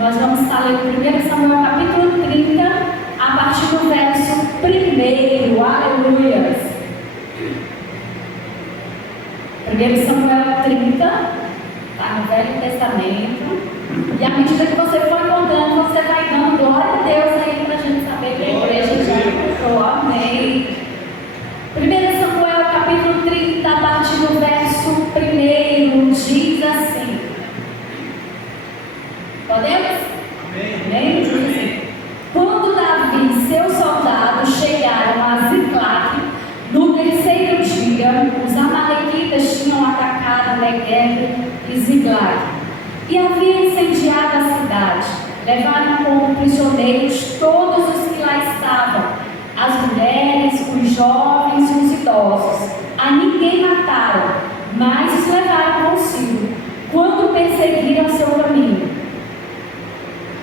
Nós vamos estar lendo 1 Samuel capítulo 30, a partir do verso 1. Aleluias! 1 Samuel 30, está no Velho Testamento. E à medida que você for encontrando, você vai dando glória a Deus aí para a gente saber que a igreja já encontrou. Amém. 1 Samuel capítulo 30, a partir do verso 1, diz assim. Podemos? Amém? Diz assim. Quando Davi e seus soldados chegaram a Ziclague, no terceiro dia, os amalequitas tinham atacado Negueb e Ziclague e haviam incendiado a cidade. Levaram como prisioneiros todos os que lá estavam, as mulheres, os jovens e os idosos. A ninguém mataram, mas os levaram consigo, quando perseguiram seu caminho.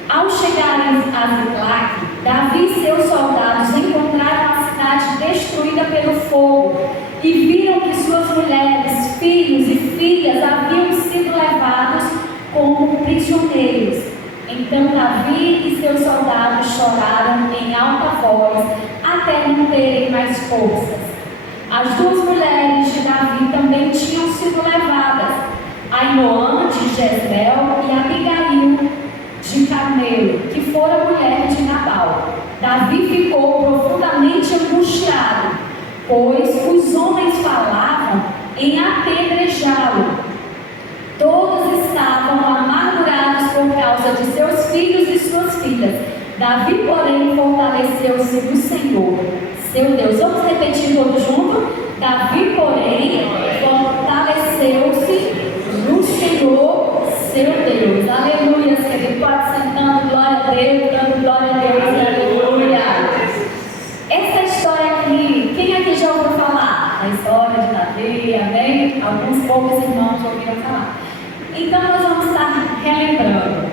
Ao chegarem a Ziclague, Davi e seus soldados encontraram a cidade destruída pelo fogo e viram que suas mulheres, filhos e filhas haviam sido levados como prisioneiros. Então Davi e seus soldados choraram em alta voz até não terem mais forças. As duas mulheres de Davi também tinham sido levadas, Ainoã de Jezreel e Abigail de Carmelo, que fora mulher de Nabal. Davi ficou profundamente angustiado, pois os homens falavam em apedrejá-lo. Todos estavam amargurados por causa de seus filhos e suas filhas. Davi, porém, fortaleceu-se no Senhor, seu Deus. Vamos repetir todos juntos? Davi, porém, fortaleceu-se no Senhor, seu Deus. Aleluia, querido. Pode sentando, glória a Deus, dando glória a Deus. Aleluia. Essa história aqui, quem aqui já ouviu falar? A história de Davi, amém? Alguns poucos irmãos ouviram falar. Então nós vamos estar relembrando.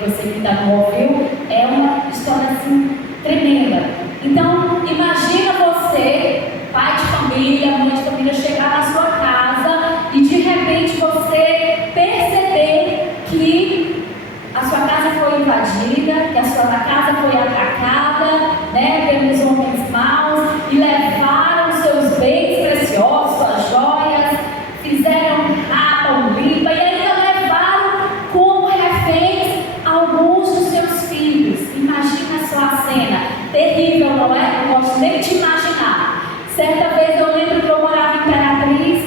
Você que ainda não ouviu, é uma história assim tremenda. Então imagina você, pai de família, mãe de família, chegar na sua casa e de repente você perceber que a sua casa foi invadida, que a sua casa foi atacada, pelos homens maus, e levaram seus bens preciosos, suas joias, fizeram rapa, limpa, e ainda levaram como reféns alguns dos seus filhos. Imagina só a cena, terrível, não é? Não gosto nem de imaginar. Certa vez eu lembro que eu morava em Imperatriz,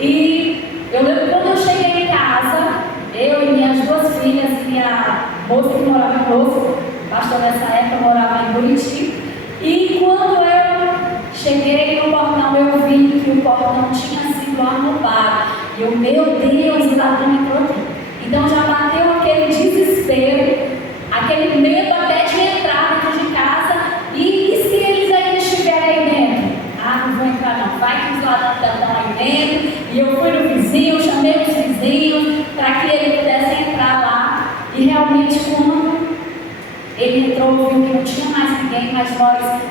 e eu lembro quando eu cheguei em casa, eu e minhas duas filhas, e minha moça que morava conosco, o pastor nessa época morava em Buriti, e quando eu cheguei no portão, eu vi que o portão tinha sido arrombado. E eu, meu Deus, o ladrão entrou aqui. Então já bateu aquele desespero, aquele medo até de entrar dentro de casa. E se eles ainda estiverem aí dentro? Ah, não vou entrar não, vai que os ladrões estão aí dentro. E eu fui no vizinho, chamei os vizinhos para que ele pudesse entrar lá. E realmente quando ele entrou, viu que não tinha mais ninguém, mas nós...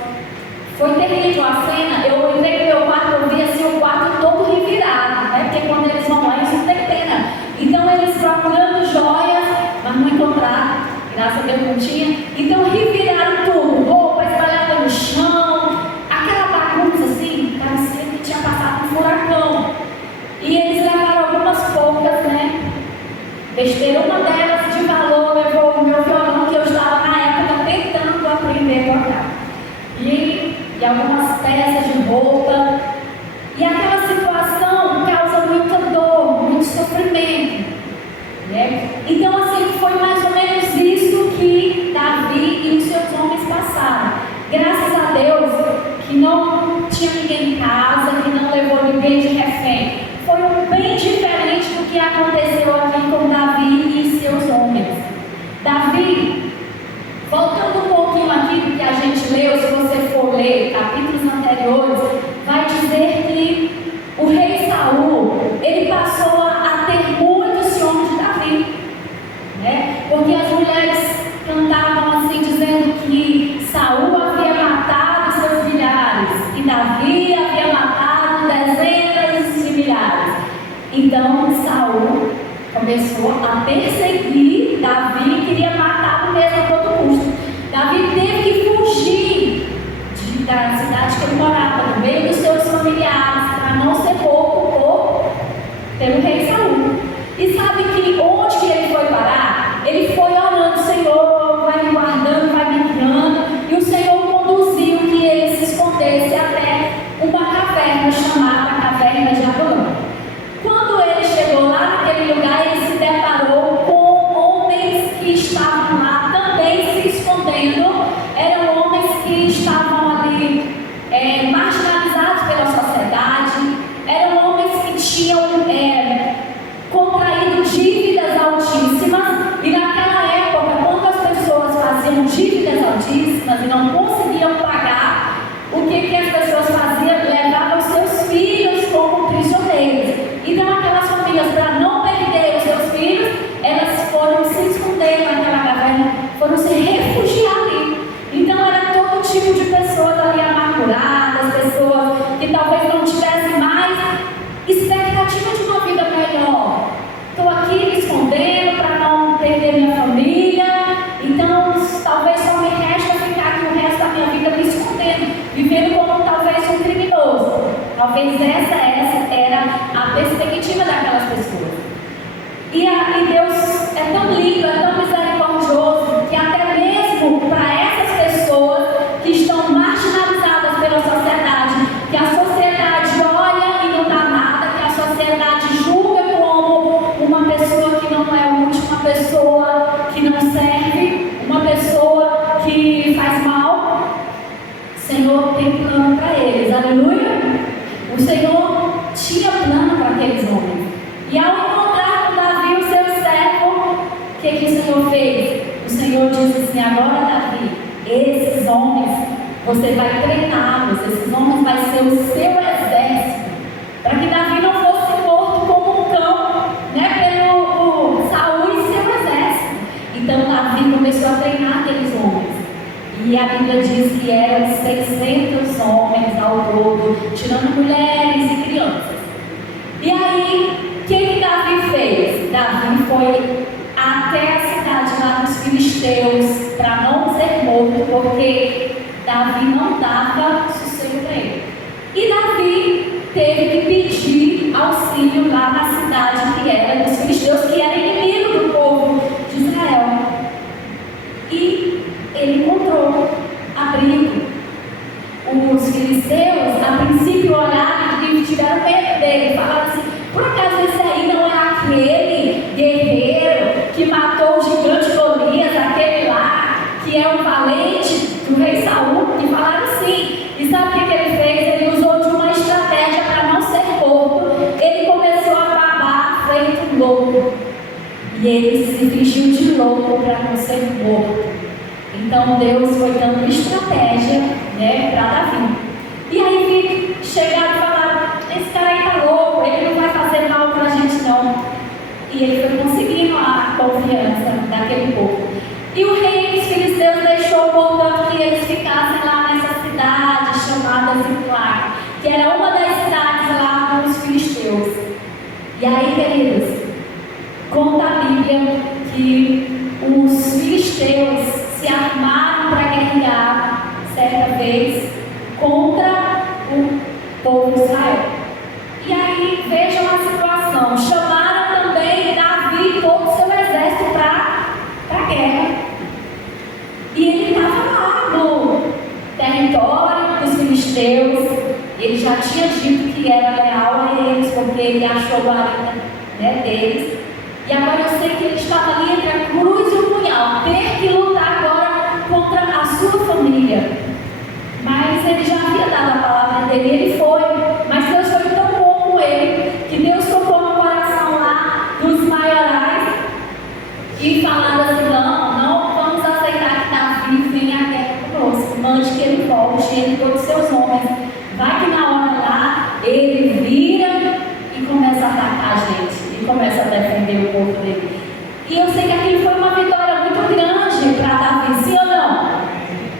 Foi terrível a cena. Eu entrei no meu quarto, eu vi assim o quarto todo revirado, porque quando eles vão lá, eles não têm pena. Então eles procurando joias, mas não encontraram, graças a Deus não tinha. Então reviraram tudo, roupa espalhada no chão, aquela bagunça assim, parecia que tinha passado um furacão. E eles levaram algumas poucas, besteira. Uma delas de valor levou o meu violão, que eu estava na época tentando aprender a tocar. E algumas peças de roupa, e aquela situação causa muita dor, muito sofrimento, Então assim, foi mais ou menos isso que Davi e os seus homens passaram. Graças a Deus que não tinha ninguém em casa, que não levou ninguém de refém. Foi bem diferente do que aconteceu aqui com Davi e seus homens. Davi, voltando um pouquinho aqui do que a gente leu, se você for ler capítulos anteriores, vai dizer foram se refugiar ali. Então era todo tipo de pessoas ali amarguradas, pessoas que talvez não tivessem mais expectativa de uma vida melhor. Estou aqui me escondendo para não perder minha família, então talvez só me resta ficar aqui o resto da minha vida me escondendo, vivendo como talvez um criminoso. Talvez essa era a perspectiva daquelas pessoas. E Deus é tão lindo, é tão misericordioso, que até mesmo para essas pessoas que estão marginalizadas pela sociedade, que a sociedade olha e não dá nada, que a sociedade julga como uma pessoa que não é útil, uma pessoa que não serve, uma pessoa que faz mal, o Senhor tem plano para eles, aleluia? O Senhor tinha plano para aqueles homens. E ao encontrar com Davi, o seu servo, o que o Senhor fez? O Senhor disse assim: agora, Davi, esses homens, você vai treiná-los, esses homens vai ser o seu exército, para que Davi não fosse morto como um cão, pelo Saul e seu exército. Então Davi começou a treinar aqueles homens. E a Bíblia diz que eram 600 homens ao todo, tirando mulheres e crianças. E aí, o que Davi fez? Davi foi até a cidade lá dos filisteus para não ser morto, porque Davi não dava sossego para ele. E Davi teve que pedir auxílio lá na cidade que era dos filisteus, que era inimigo do povo de Israel. E ele encontrou abrigo. Os filisteus, a princípio, olharam e tiveram medo dele. Falaram assim: por acaso esse aí não é aquele guerreiro que matou o gigante Golias, aquele lá que é o valente do rei Saul? E falaram sim. E sabe o que ele fez? Ele usou de uma estratégia para não ser morto. Ele começou a babar feito louco. E ele se fingiu de louco para não ser morto. Então Deus foi dando estratégia, para Davi. E aí chegaram e falaram: esse cara aí tá louco, ele não vai fazer mal pra gente não. E ele foi conseguindo a confiança daquele povo. E o rei dos filisteus deixou, portanto, que eles ficassem lá nessa cidade chamada Ziclag, que era uma das cidades lá dos filisteus. E aí, queridos, conta a Bíblia que os filisteus se armaram para guerrear certa vez contra o povo de Israel. E aí vejam a situação: chamaram também Davi e todo o seu exército para a guerra. E ele estava lá no território dos filisteus. Ele já tinha dito que era leal a eles, porque ele achou guarida deles. E agora eu sei que ele estava ali entre a cruz e o punhal, ter que lutar agora contra a sua família. Mas ele já havia dado a palavra dele, ele foi. Mas Deus foi tão bom com ele, que Deus tocou no coração lá dos maiorais e falaram assim: não vamos aceitar que Davi venha à guerra conosco. Mande que ele volte, ele e todos os seus homens. Vai que na hora lá, ele vira e começa a atacar a gente. E começa a defender o povo dele. E eu sei que aquilo foi uma vitória muito grande para Davi, sim ou não?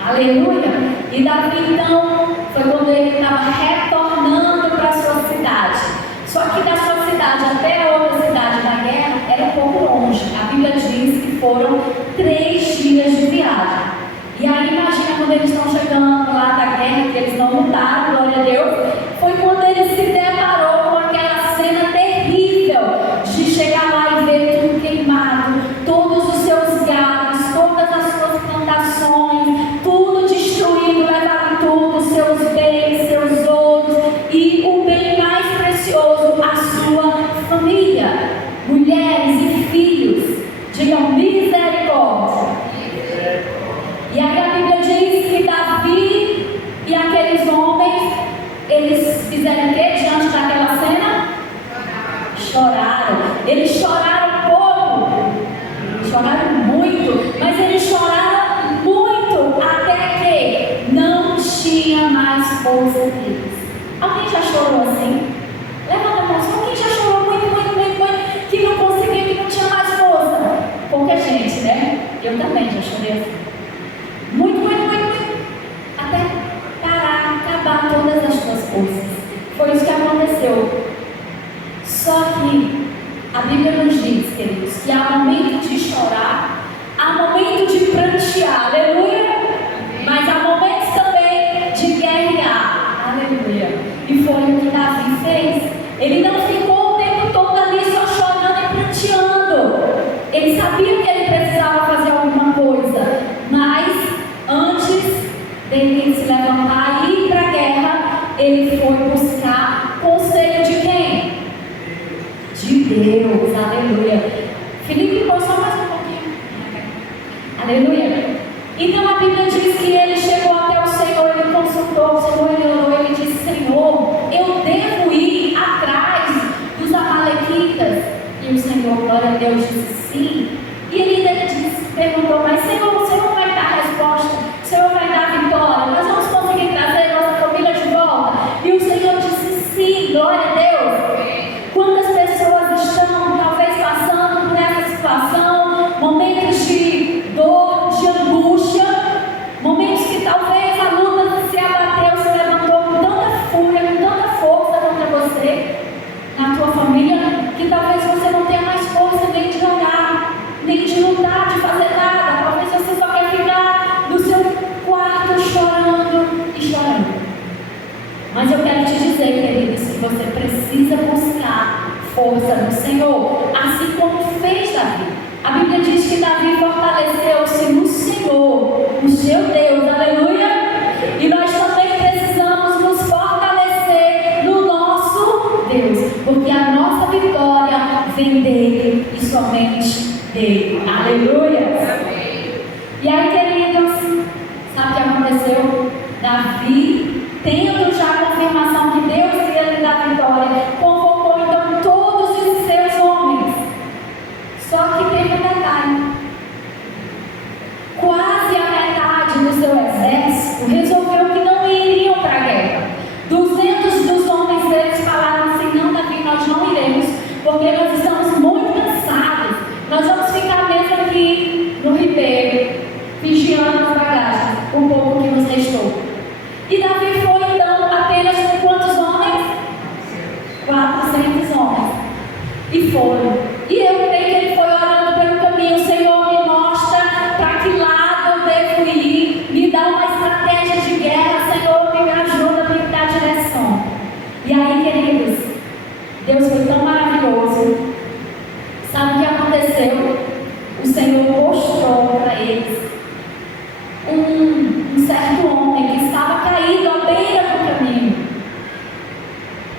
Aleluia! E Davi então, foi quando ele estava retornando para a sua cidade. Só que da sua cidade até a outra cidade da guerra era um pouco longe. A Bíblia diz que foram 3 dias de viagem. E aí imagina quando eles estão chegando lá da guerra, que eles não lutaram, glória a Deus, foi quando ele se deparou com aquela cena terrível de chegar lá e ver tudo queimado, todos os seus gados, todas as suas plantações, tudo destruído, levaram tudo, seus bens, seus ouros e o bem mais precioso, a sua família, mulheres e filhos. Digam misericórdia. E aí a Bíblia diz que Davi e aqueles homens, eles fizeram o que diante daquela cena? Choraram. Eles choraram pouco, choraram muito, mas eles choraram muito até que não tinha mais força deles. Alguém já chorou assim? Levanta a mão. Alguém já chorou muito, que não conseguia, que não tinha mais força? Pouca gente, Eu também já chorei assim. Muito, muito, muito, muito. Até parar, acabar todas as tuas forças. Foi isso que aconteceu. Só que a Bíblia nos diz, queridos, que há momento de chorar, há momento de prantear, aleluia. Mas há momentos também de guerrear, aleluia. E foi o que Davi fez. Ele não ficou o tempo todo ali só chorando e pranteando. Ele sabia que ele precisava fazer alguma coisa, mas antes dele se levantar e ir para a guerra, ele foi buscar conselho de quem? De Deus, aleluia. Felipe, põe só mais um pouquinho. Aleluia. Então a Bíblia diz que ele chegou até o Senhor, ele consultou o Senhor, ele orou, ele disse: Senhor, eu devo ir atrás dos amalequitas? E o Senhor, glória a Deus, disse sim. E ele ainda perguntou: mas Senhor, o Senhor vai dar a resposta? O Senhor vai dar a vitória? Nós vamos conseguir trazer nossa família de volta? E o Senhor disse sim, glória a Deus. Quantas pessoas estão talvez passando por essa situação, momentos de dor, de angústia, momentos que talvez a luta se abateu, se levantou com tanta fúria, com tanta força contra você, na tua família, que talvez você não tenha mais força nem de orar, nem de lutar, de fazer nada. Talvez você só quer ficar no seu quarto chorando e chorando. Mas eu quero te dizer, queridos, que você precisa buscar força no Senhor, assim como fez Davi. A Bíblia diz que Davi fortaleceu-se no Senhor, o seu Deus, aleluia. E nós também precisamos nos fortalecer no nosso Deus, porque a nossa vitória vem dele e somente dele, aleluia. E aí, queridos, sabe o que aconteceu? Davi, tendo já a confirmação que Deus ia lhe dar a vitória, convocou então todos os seus homens. Só que teve um detalhe: quase a metade do seu exército resolveu que não iriam para a guerra. 200 dos homens deles falaram assim: não, Davi, nós não iremos, porque nós estamos muito cansados, nós vamos ficar mesmo aqui no ribeiro, vigiando as bagagens, o pouco que nos restou. E Davi foi então apenas com quantos homens? 400 homens. E foram. E eu creio que ele foi orando pelo caminho: Senhor, me mostra para que lado eu devo ir, me dá uma estratégia de guerra, Senhor, me ajuda, me dá direção. E aí, queridos, Deus foi tão maravilhoso. Sabe o que aconteceu? O Senhor mostrou para eles um certo homem que estava caído à beira do caminho,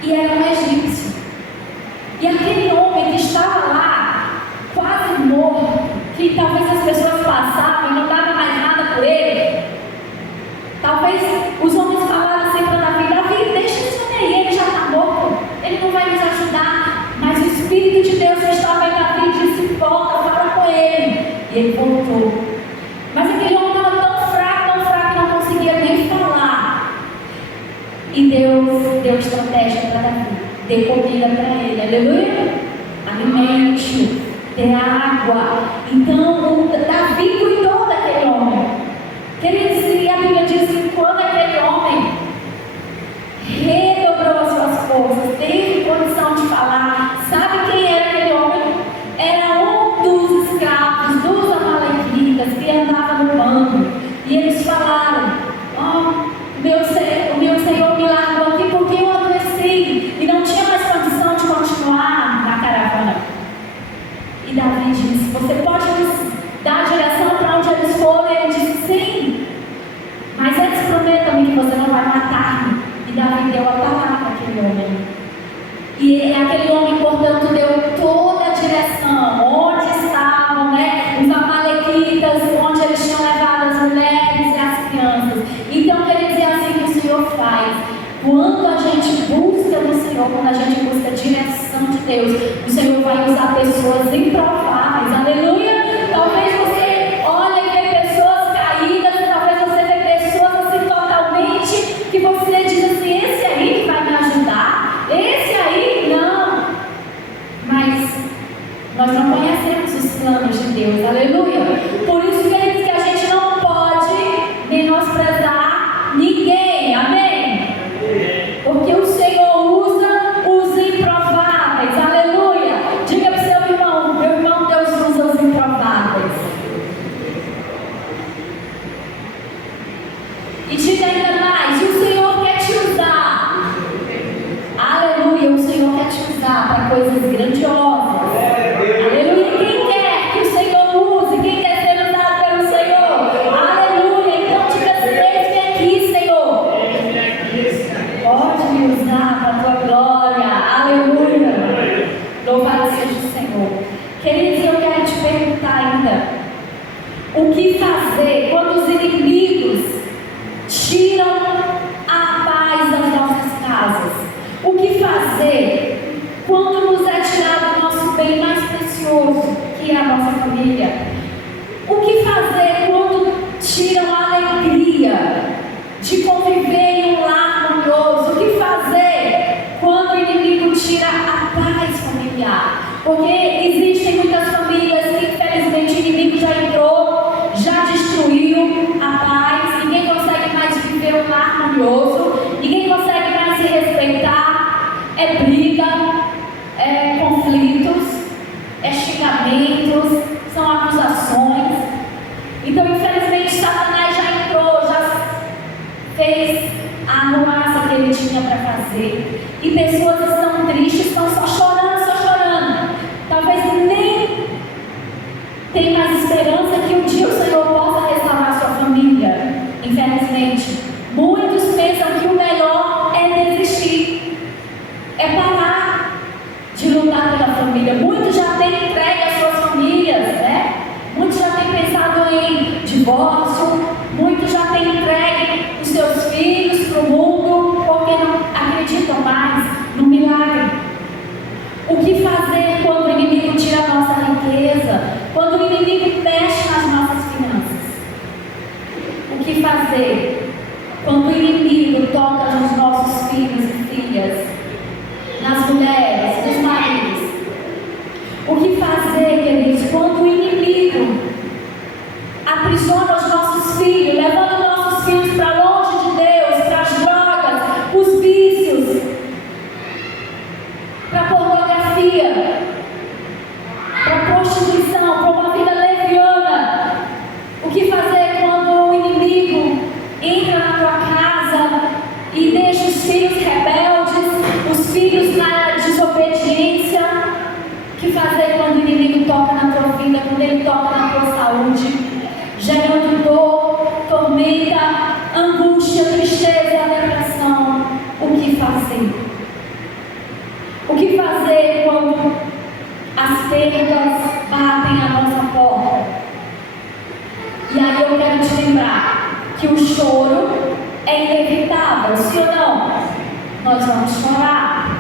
e era um egípcio. E aquele homem que estava lá, quase morto, que talvez as pessoas passavam e não davam mais nada por ele, talvez os homens falaram assim para Davi: Davi, deixa esse homem aí, ele já está morto, ele não vai nos ajudar. Mas o Espírito de Deus estava em Davi e disse: volta, fala com ele. E ele voltou. Mas aquele homem estava tão fraco, que não conseguia nem falar. E Deus deu estratégia para Davi, deu comida para ele, aleluia, alimente, dê água. Então Davi cuidou daquele homem. Queridos, e a Bíblia diz que quando aquele homem redobrou as suas forças, teve condição de falar, sabe quem era aquele homem? Era um dos escravos dos amalequitas que andava no bando. E eles falaram: o meu Senhor me largou aqui porque eu adoeci e não tinha mais condição de continuar na caravana. E Davi disse: você pode nos dar a direção para onde eles foram? E ele disse: sim, mas antes prometa-me que você não vai matar-me. E Davi deu a palavra àquele homem. E aquele homem, portanto, deu toda a direção onde estavam, os amalequitas, onde eles tinham levado as mulheres e as crianças. Então quer dizer assim que o Senhor faz. Quando a gente busca no Senhor, quando a gente busca a direção de Deus, o Senhor vai usar pessoas improváveis, aleluia. Talvez você olhe e vê pessoas caídas, talvez você vê pessoas assim totalmente, que você diz assim: esse aí vai me ajudar, esse aí não. Mas nós não conhecemos os planos de Deus, aleluia. Por isso O que fazer quando os inimigos tiram a paz das nossas casas? O que fazer quando nos é tirado o nosso bem mais precioso, que é a nossa família? O que fazer quando tiram a alegria de conviver em um lar harmonioso? O que fazer quando o inimigo tira a paz familiar? Porque existem muitas famílias que, infelizmente, o inimigo já entrou, já destruiu a paz, ninguém consegue mais viver um lar harmonioso, ninguém consegue mais se respeitar, é briga, é conflitos, é xingamentos, são acusações. Então, infelizmente, Satanás já entrou, já fez a arrumaça que ele tinha para fazer. E pessoas estão tristes, estão só chorando, só chorando. Talvez nem tenha mais esperança que um dia o Senhor possa restaurar sua família. Infelizmente, muitos pensam que o melhor é desistir, é parar de lutar pela família. Muitos já têm entregue as suas famílias, né? Muitos já têm pensado em divórcio, muitos já têm entregue os seus filhos para o mundo, porque não acreditam mais no milagre. O que fazer quando o inimigo tira a nossa riqueza? Quando o inimigo mexe nas nossas finanças? O que fazer quando o inimigo toca nos nossos filhos e filhas, nas mulheres, nos maridos? O que fazer, queridos, quando o inimigo aprisiona os nossos filhos, levando nossos filhos para longe de Deus, para as drogas, os vícios, para a pornografia, para a prostituição, para uma vida leviana? O que fazer quando o inimigo entra na tua casa e deixa os filhos rebeldes, os filhos na desobediência? O que fazer quando o inimigo toca na tua vida, quando ele toca na tua saúde, gerando dor, tormenta, angústia, tristeza, depressão? O que fazer? O que fazer quando as perdas batem à nossa porta? E aí eu quero te lembrar que o choro é inevitável, sim ou não? Nós vamos chorar.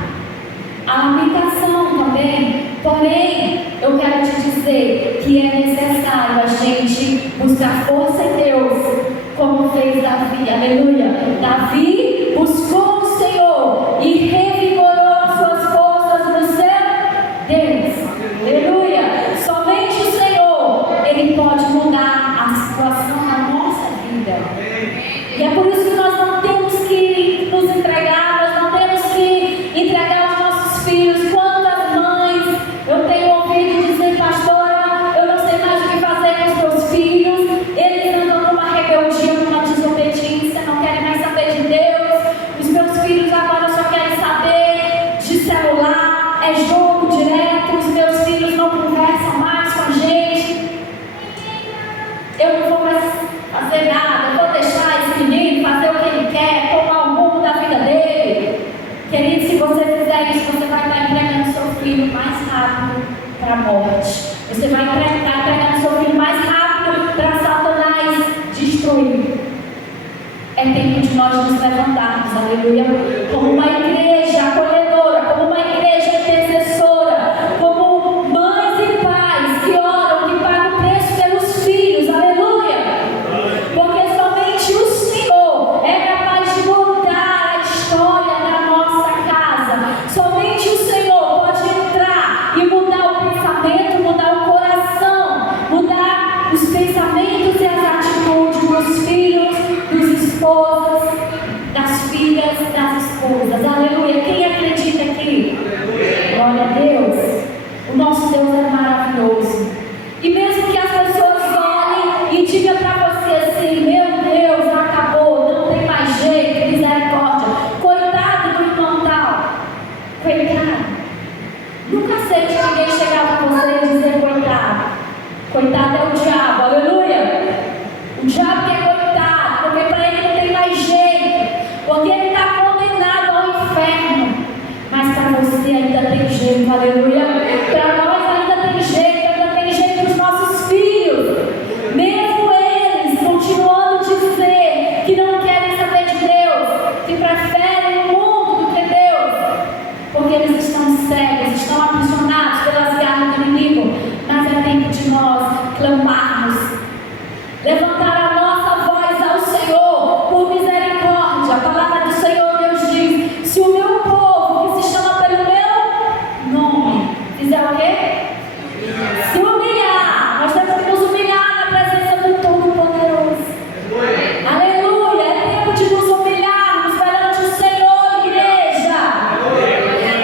A lamentação também. Porém, eu quero te dizer que é necessário a gente buscar força em Deus, como fez Davi, aleluia. Davi buscou o Senhor e revigorou suas forças no seu Deus, aleluia. Somente o Senhor, Ele pode mudar a situação da nossa vida. E é por isso que nós não temos que nos entregar, nós não temos que entregar os nossos filhos. Quantas mães eu tenho ouvido dizer: pastora, eu não sei mais o que fazer com os meus filhos, eles andam numa rebeldia, numa desobediência, não querem mais saber de Deus, os meus filhos agora só querem saber de celular, é jogo direto, os meus filhos não conversam mais com a gente, eu não vou mais fazer nada, eu vou deixar esse menino fazer o que ele quer, tomar o rumo da vida dele. Querido, se você fizer isso, você vai estar entregando seu filho mais rápido para a morte. Você vai estar entregando seu filho mais rápido para Satanás destruir. É tempo de nós nos levantarmos, aleluia, como uma igreja acolhedora, como uma igreja intercessora, como mães e pais que oram, que pagam o preço pelos filhos, aleluia. Porque somente o Senhor é capaz de mudar a história da nossa casa. Somente o Senhor pode entrar e mudar o pensamento, mudar o coração, mudar os pensamentos e as atitudes dos filhos, dos esposos, das filhas, das esposas. Aleluia. Quem acredita aqui? Glória a Deus. O nosso Deus é maravilhoso. E mesmo que as pessoas olhem e digam para você assim: meu Deus, acabou, não tem mais jeito, misericórdia, coitado do irmão tal, coitado. Nunca aceite ninguém chegar para você e dizer coitado. Coitado é o diabo, aleluia. O diabo que é coitado, porque para ele não tem mais jeito, porque ele está condenado ao inferno. Mas para você ainda tem jeito, aleluia. Para nós ainda tem jeito dos nossos filhos. Mesmo clamarmos, levantar a nossa voz ao Senhor por misericórdia. A palavra do Senhor, Deus diz: se o meu povo, que se chama pelo meu nome, fizer o quê? Se humilhar. Nós temos que nos humilhar na presença do Todo-Poderoso. Aleluia. É tempo de nos humilharmos perante o Senhor, igreja.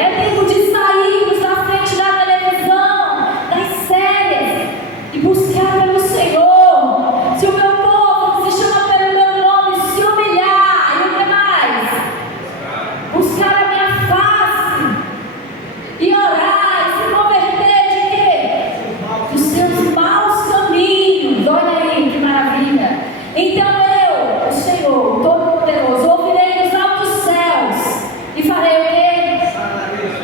É tempo de sairmos da frente da televisão, das séries, e buscar pelo Senhor. Se o meu povo, que se chama pelo meu nome, se humilhar, e o que mais? Buscar a minha face e orar e se converter de quê? Dos seus maus caminhos. Olha aí que maravilha. Então eu, o Senhor Todo-Poderoso, ouvirei dos altos céus e farei o quê?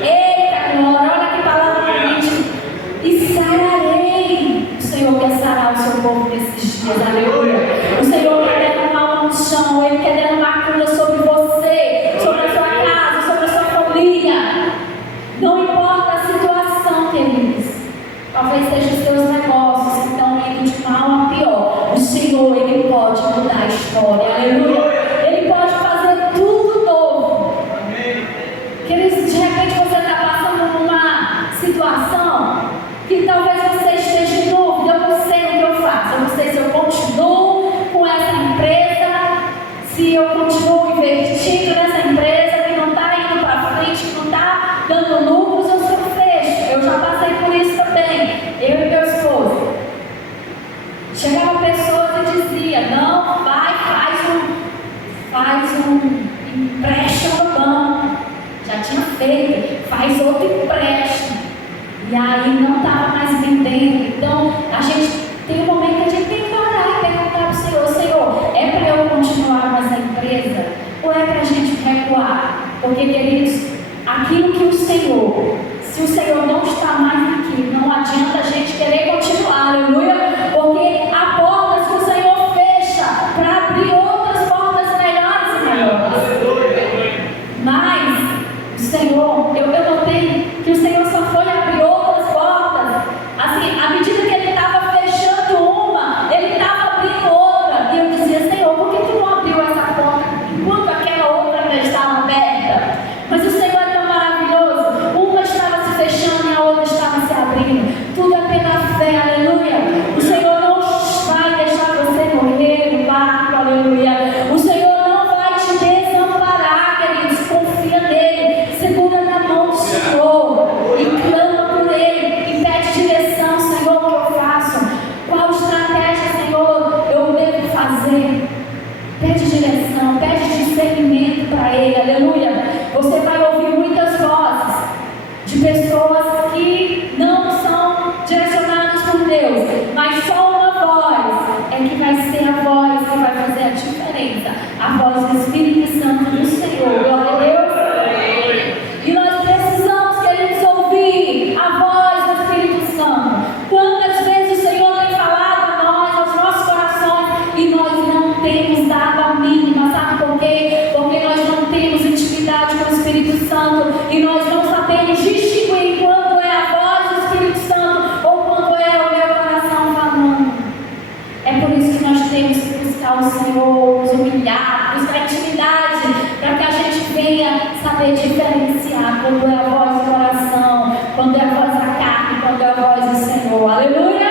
Eita glória, olha que palavra bonita. E sararei. O Senhor quer sarar o seu povo nesses dias, aleluia. O Senhor quer derramar um chão, Ele quer derramar cura sobre você, sobre a sua casa, sobre a sua família. Não importa a situação, queridos. Talvez seja os seus negócios que estão indo de mal a pior. O Senhor, Ele pode mudar a história, aleluia. Ele pode fazer tudo novo. Queridos, de repente você está passando por uma situação que talvez você esteja em dúvida. Eu não sei o que eu faço. Eu não sei se eu continuo com essa empresa, se eu continuo investindo nessa empresa que não está indo para frente, que não está dando lucros, ou se eu fecho. Eu já passei por isso também, eu e meu esposo. Chegavam pessoas e dizia: não, vai, faz um empréstimo no banco. Já tinha feito, faz outro empréstimo. E aí não estava mais vendendo. Então a gente tem um momento que a gente tem que parar e perguntar para o Senhor: Senhor, é para eu continuar nessa empresa? Ou é para a gente recuar? Porque, queridos, aquilo que o Senhor, se o Senhor não está mais aqui, não adianta a gente querer continuar, aleluia, porque há portas que o Senhor fecha para abrir outras portas melhores e maiores. Mas o Senhor, eu notei que o Senhor só foi abrir outras portas, assim, à medida que Ele estava fechando uma, Ele estava abrindo outra, e eu dizia: Senhor, por que Tu não abriu essa porta enquanto aquela outra ainda estava aberta? Mas o Senhor é tão maravilhoso, uma estava se fechando e a outra estava se abrindo, tudo é pela fé, aleluia. O Senhor não vai deixar você morrer no barco, aleluia. O Senhor não vai te desamparar, queridos, confia nele, segura na mão do Senhor e clama por ele e pede direção: Senhor, o que eu faço? Qual estratégia, Senhor, eu devo fazer? Pede direção, pede discernimento para ele, aleluia. Você vai ouvir muitas vozes de pessoas que não são direcionadas por Deus, mas só uma voz é que vai ser a voz que vai fazer a diferença, a voz do Espírito Santo do Senhor. Glória a Deus. E nós precisamos, queridos, ouvir a voz do Espírito Santo. Quantas vezes o Senhor tem falado a nós, aos nossos corações, e nós não temos dado a mínima, sabe por quê? Porque nós não temos intimidade com o Espírito Santo e nós não sabemos distinguir quando é a voz do Espírito Santo ou quando é o meu coração falando. É por isso que nós temos que buscar o Senhor, nos humilhar, buscar intimidade, para que a gente venha saber diferenciar quando é a voz do coração, quando é a voz da carne, quando é a voz do Senhor. Aleluia!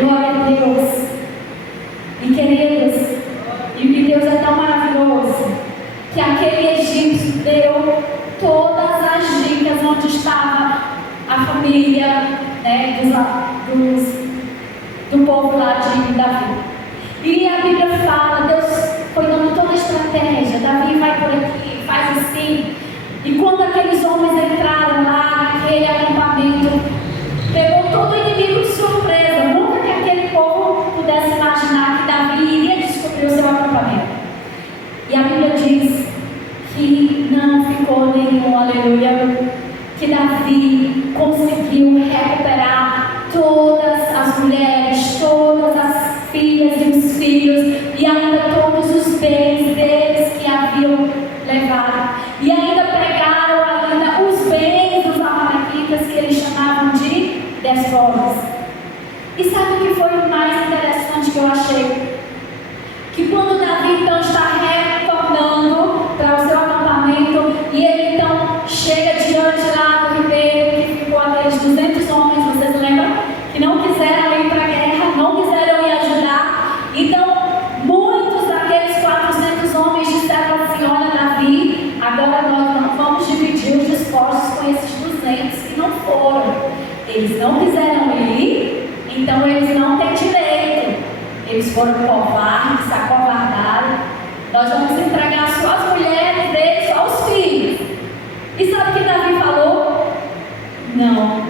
Glória a Deus! E queridos, e Deus é tão maravilhoso que aquele egípcio deu todas as dicas onde estava a família, né, do povo lá de Davi. E a Bíblia fala, Deus foi dando toda a estratégia. Davi vai por aqui, faz assim. E quando aqueles homens entraram lá naquele acampamento, pegou todo o inimigo de surpresa. Nunca que aquele povo pudesse imaginar que Davi iria descobrir o seu acampamento. E a Bíblia diz que não ficou nenhum, aleluia, que Davi conseguiu recuperar todas as mulheres, todas as filhas e os filhos, e ainda todos os bens deles que haviam levado. E ainda pegaram os bens dos amalequitas, que eles chamavam de despojas. E sabe o que foi o mais interessante que eu achei? Que quando Davi então está retornando para o seu acampamento e ele então chega diante lá do ribeiro que ficou aqueles 200 homens, vocês lembram? Que não quiseram ir para a guerra, não quiseram ir ajudar. Então, muitos daqueles 400 homens disseram assim: olha, Davi, agora nós não vamos dividir os despojos com esses 200 que não foram. Eles não quiseram ir, então eles não têm direito. Eles foram covardes, se acovardaram. Nós vamos entregar só as mulheres deles, só os filhos. E sabe o que Davi falou? Não.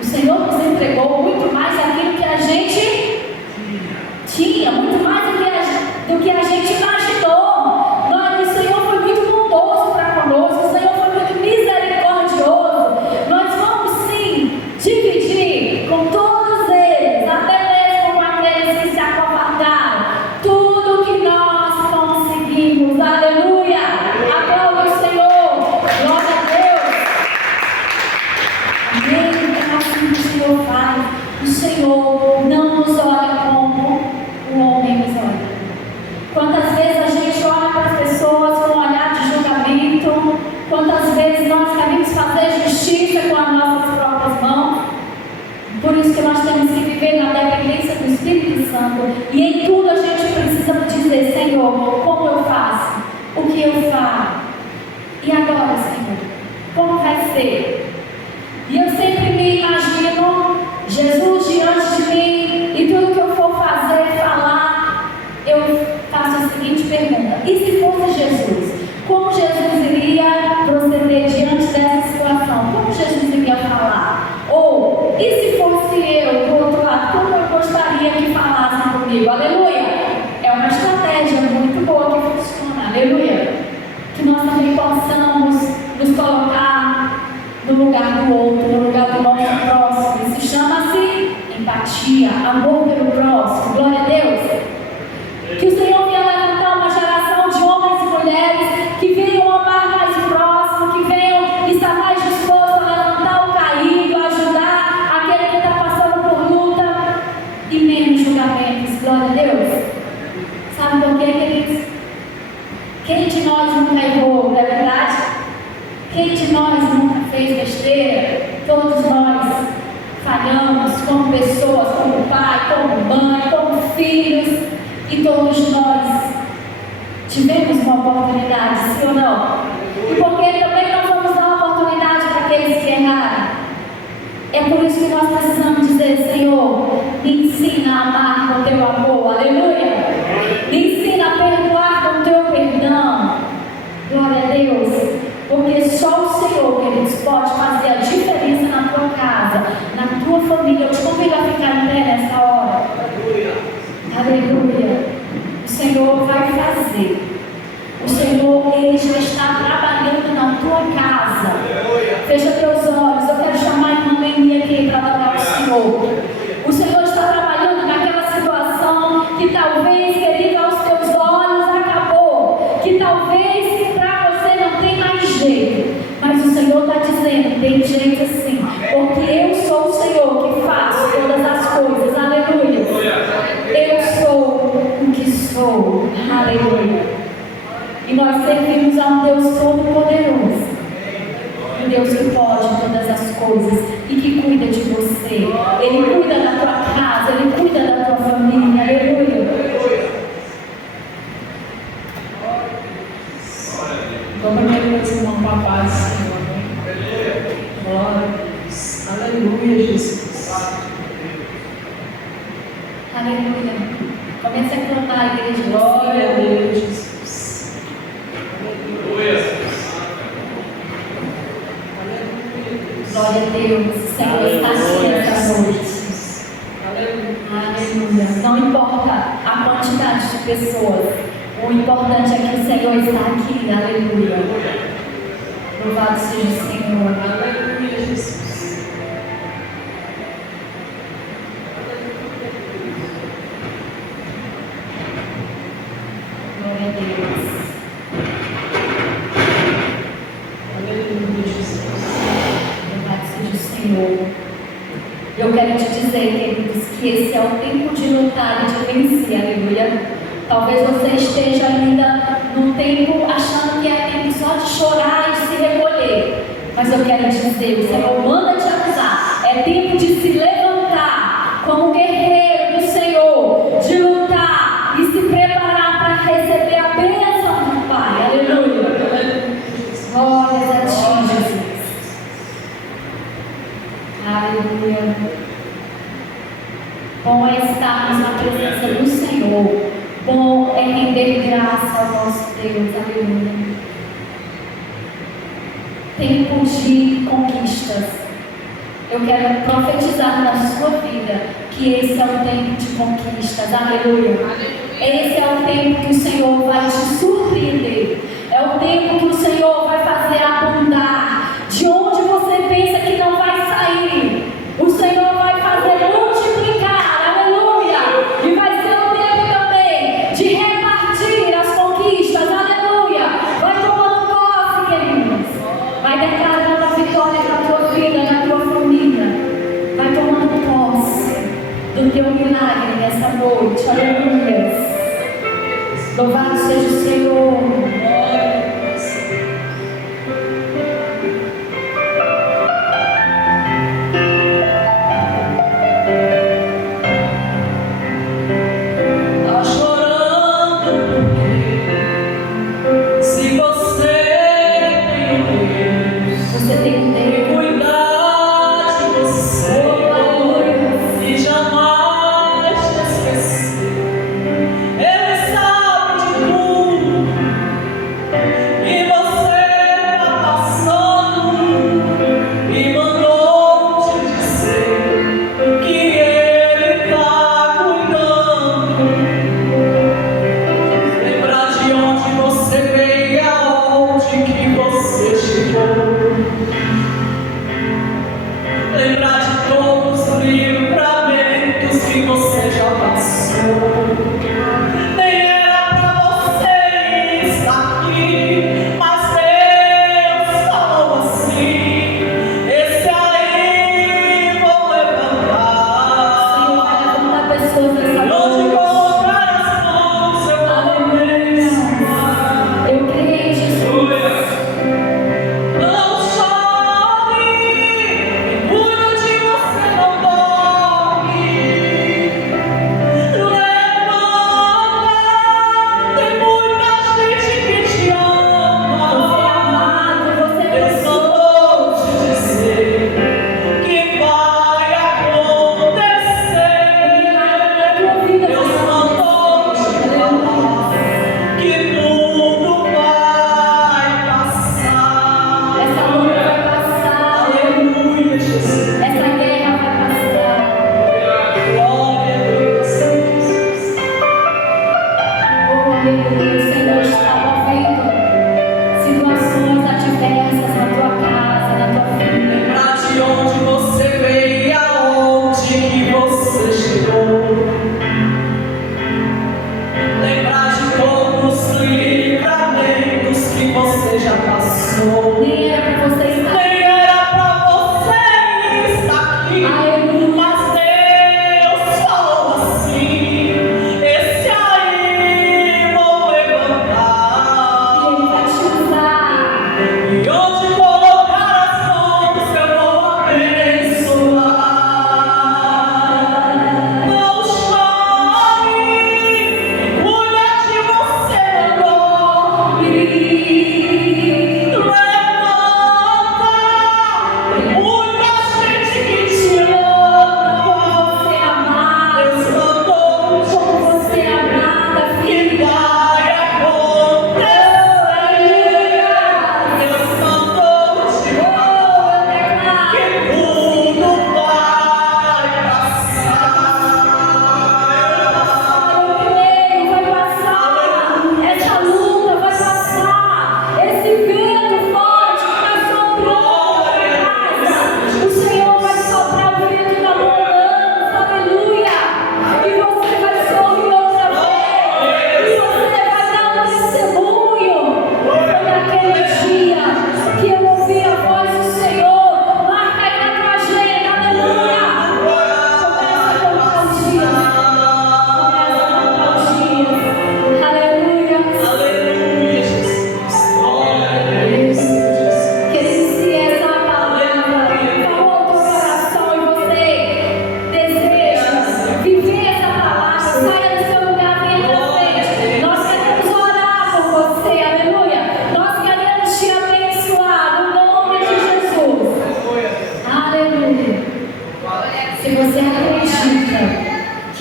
O Senhor nos entregou muito mais aquilo que a gente tinha, muito mais do que a gente imaginou. O Senhor foi muito bondoso para conosco, o Senhor foi muito misericordioso. Nós vamos sim dividir com todos eles, até mesmo com aqueles que se acovardaram, tudo que nós conseguimos. Aleluia! Aplauda o Senhor! Glória a Deus! Amém? É assim que o Senhor faz. O Senhor não nos olha como o homem nos olha. Quantas vezes a gente olha para as pessoas com um olhar de julgamento? Quantas vezes nós queremos fazer justiça com as nossas próprias mãos? Por isso que nós temos que viver na dependência do Espírito Santo. E em tudo a gente precisa dizer: Senhor, como eu faço? O que eu falo? E agora, Senhor? Como vai ser? E eu sempre me imagino Jesus diante de mim, e tudo que eu for fazer, falar, eu faço a seguinte pergunta: e se fosse Jesus? Como Jesus iria proceder diante dessa situação? Como Jesus iria falar? Ou, e se fosse eu, do outro lado, como eu gostaria que falassem comigo? Aleluia! É uma estratégia muito boa que funciona. Aleluia! Que nós também possamos nos colocar no lugar do outro, no lugar do nosso próximo. Isso chama-se empatia, amor pelo próximo. Glória a Deus! Que o Senhor venha levantar uma geração de homens e mulheres que venham amar mais o próximo, que venham estar mais dispostos a levantar o caído, a ajudar aquele que está passando por luta, e menos julgamentos. Glória a Deus! Sabe por quê, queridos? Quem de nós nunca errou, não é verdade? Quem de nós nunca fez besteira? Todos nós falhamos como pessoas, como pai, como mãe, como filhos. E todos nós tivemos uma oportunidade, sim ou não? E porque também não vamos dar oportunidade para aqueles que erraram. É por isso que nós precisamos dizer: Senhor, me ensina a amar com teu amor. Aleluia! Me ensina a perdoar com teu perdão. Glória a Deus! Porque só o Senhor, queridos, pode fazer a diferença na tua casa, na tua família. Eu te convido a ficar em pé nessa hora. Aleluia! O Senhor vai fazer. O Senhor, Ele já está trabalhando na tua casa. Fecha teus olhos. Eu quero chamar a irmã Menina aqui para adorar o Senhor. O Senhor está trabalhando naquela situação que talvez, querido, aos teus olhos acabou. Que talvez para você não tem mais jeito. Mas o Senhor está dizendo: tem jeito sim. Porque eu sou o Senhor que faço todas as coisas. Aleluia! Eu sou o que sou. Aleluia! E nós servimos a um Deus todo-poderoso. Um Deus que pode todas as coisas e que cuida de você. Ele cuida da tua casa, Ele cuida da tua família. Aleluia! Vamos primeiro esse irmão com a paz, Senhor. Glória a Deus. Aleluia, Jesus. Aleluia! Comece a clamar, igreja. Glória a Deus, Jesus. Aleluia. Glória a Deus. O Senhor está aqui nessa noite. Aleluia. Não importa a quantidade de pessoas. O importante é que o Senhor está aqui. Aleluia. Louvado seja o Senhor. Aleluia, Jesus. Glória a Deus. Aleluia, Jesus. Louvado seja o Senhor. Eu quero te dizer, querido, que esse é o tempo de lutar e de vencer, aleluia. Talvez você esteja ainda num tempo achando que é tempo só de chorar e se recolher. Mas eu quero dizer, o Senhor manda te avisar, é tempo de se levantar como guerreiro do Senhor, de lutar e se preparar para receber a bênção do Pai, aleluia. Glórias a ti, Jesus. Aleluia. Bom é estarmos na presença do Senhor. Bom é render graça ao nosso Deus. Aleluia. Tempo de conquistas. Eu quero profetizar na sua vida que esse é o tempo de conquistas. Aleluia. Esse é o tempo que o Senhor vai te surpreender. É o tempo que o Senhor vai fazer abundar. De onde você pensa que não vai sair, o Senhor vai fazer multiplicar. Aleluia. E vai ser o tempo também de repartir as conquistas. Aleluia. Vai tomando posse, queridos. Vai declarando a vitória na tua vida, na tua família. Vai tomando posse do teu milagre nessa noite. Aleluia. Louvado seja o Senhor.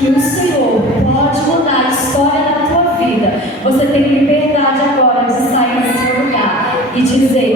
que o Senhor pode mudar a história da tua vida, você tem liberdade agora de sair desse lugar e dizer: